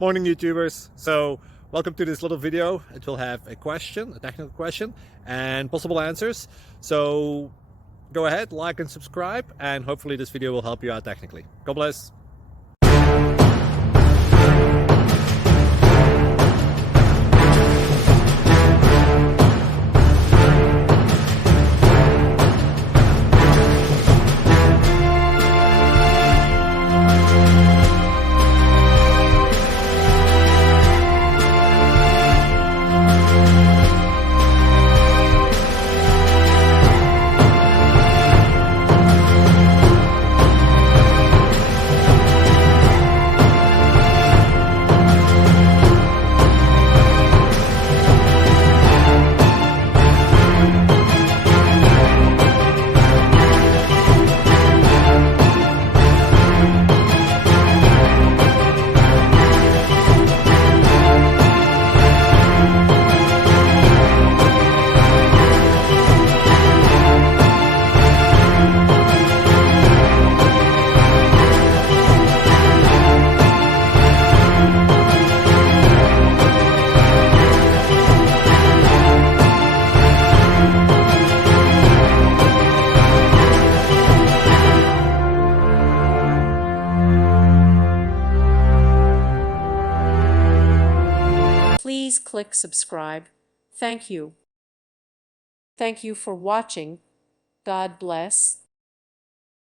Morning YouTubers. So welcome to this little video. It will have a question, a technical question, and possible answers. So go ahead, like and subscribe, and hopefully this video will help you out technically. God bless. Please click subscribe. Thank you. Thank you for watching. God bless.